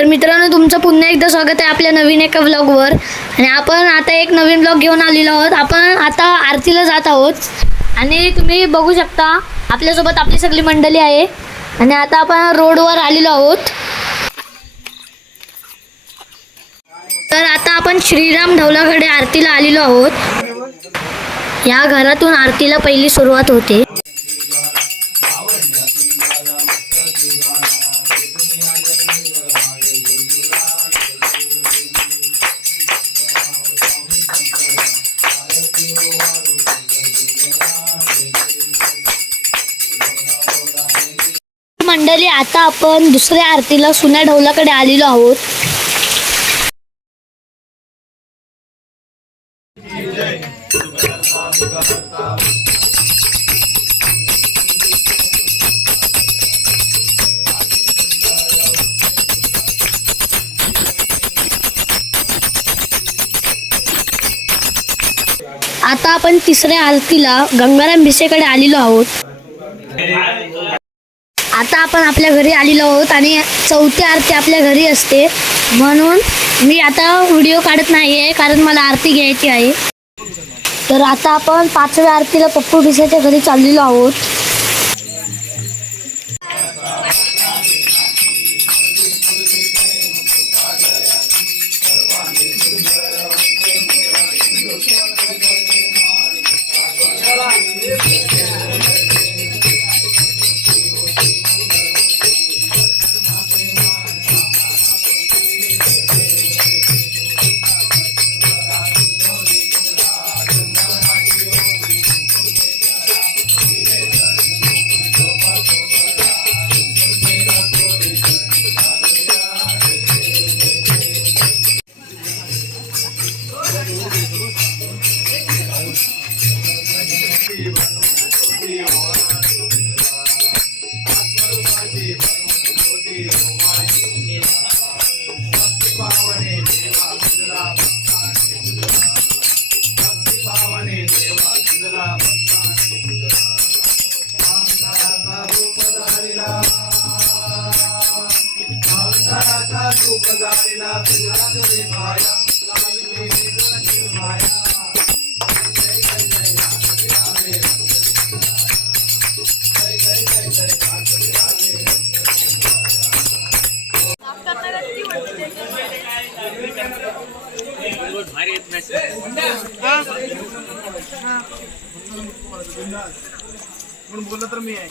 तर मित्रांनो तुमचं पुन्हा एकदा स्वागत आहे आपल्या नवीन एका व्लॉगवर आणि आपण आता एक नवीन ब्लॉग घेऊन आलेलो आहोत. आपण आता आरतीला जात आहोत. आणि तुम्ही बघू शकता आपल्यासोबत आपली सगळी मंडळी आहे. आणि आता आपण रोडवर आलेलो आहोत. तर आता आपण श्रीराम ढवलाकडे आरतीला आलेलो आहोत. या घरातून आरतीला पहिली सुरुवात होते. आपण दुसऱ्या आरतीला सुन्या ढवलाकडे आलेलो आहोत. आता आपण तिसऱ्या आरतीला गंगाराम भिसेकडे आलेलो आहोत. आता आपण आपल्या घरी आलेलो आहोत आणि चौथी आरती आपल्या घरी असते. म्हणून मी आता व्हिडिओ काढत नाही आहे कारण मला आरती घ्यायची आहे. तर आता आपण पाचव्या आरतीला पप्पू भिसाच्या घरी चाललेलो आहोत. पण बोललं तर मी आहे.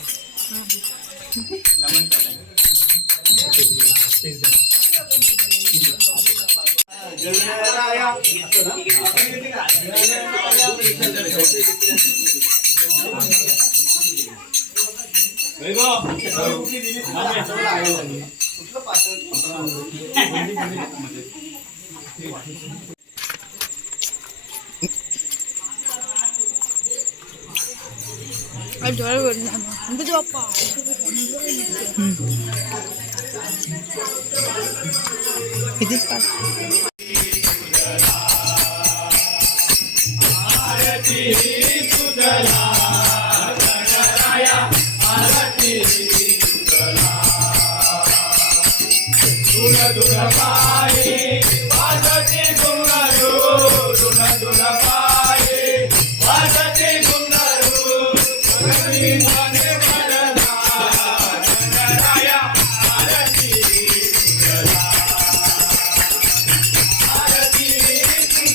Hmm. ini pas. Dura dura pai, pai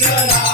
Yeah.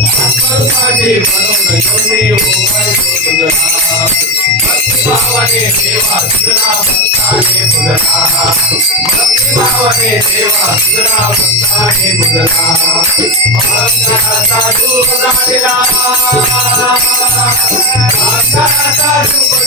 भक्तासाठी बनवलं योगी ओवाय सुंदरा भक्ती भावाने देवा सुंदरा भक्ताने मुदरा. भक्ती भावाने देवा सुंदरा भक्ताने मुदरा. भक्ताचा दूर झालेला. भक्ताचा दूर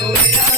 Hallelujah.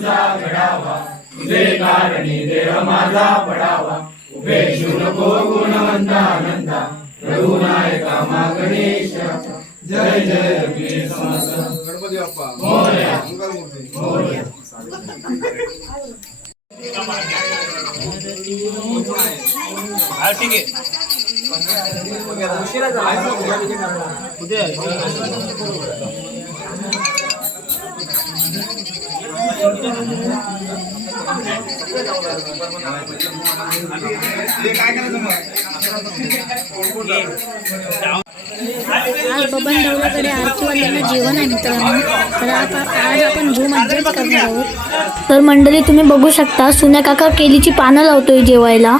तुझा घडावा. तुझे कारणी देव माझा पडावा. उभे शिव नको गुणवंता आनंदा. रघुनायका मा गणेश. जय जय गणपती बाप्पा. ठीक आहे. उशिरा उद्या बबन डवलाकडे जेवण आहे मित्रांनो. तर आज आपण झूम करणार आहोत. तर मंडळी तुम्ही बघू शकता सुन्या काका केलीची पानं लावतोय जेवायला.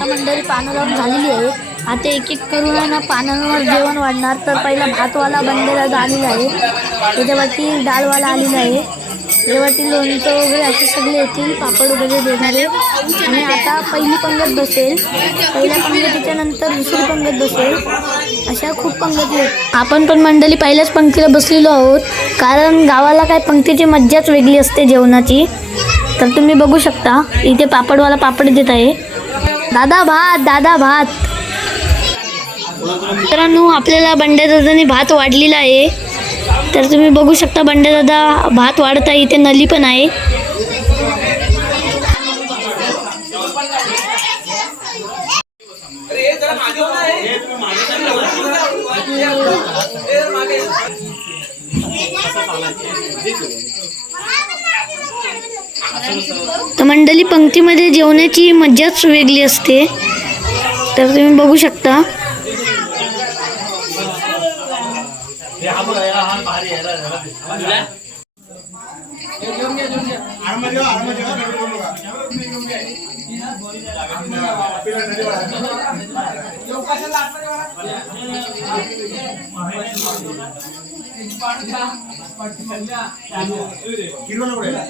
आता मंडळी पानं लावून झालेली आहे. आता एक एक करून आहे ना पानांवर जेवण वाढणार. तर पहिला भातवाला बंडेला आलेला आहे. त्याच्यावरती डाळवाला आलेला आहे. त्याच्यावरती लोणचं वगैरे असे सगळे येतील. पापड वगैरे देणारे. आणि आता पहिली पंगत बसेल. पहिल्या पंगतीच्यानंतर दुसरी पंगत बसेल. अशा खूप पंगती आहेत. आपण पण मंडळी पहिल्याच पंक्तीला बसलेलो आहोत. कारण गावाला काय पंक्तीची मज्जाच वेगळी असते जेवणाची. तर तुम्ही बघू शकता. इथे पापडवाला पापड देत आहे. दादा भात दादा भात. मित्रांनो आपल्याला बंड्या दादाने भात वाढलेला आहे. तर तुम्ही बघू शकता बंड्या दादा भात वाढत आहे इथे नली पण आहे. तर मंडळी पंक्तीमध्ये जेवण्याची मज्जाच वेगळी असते. तर तुम्ही बघू शकता. ఇరవై కూడా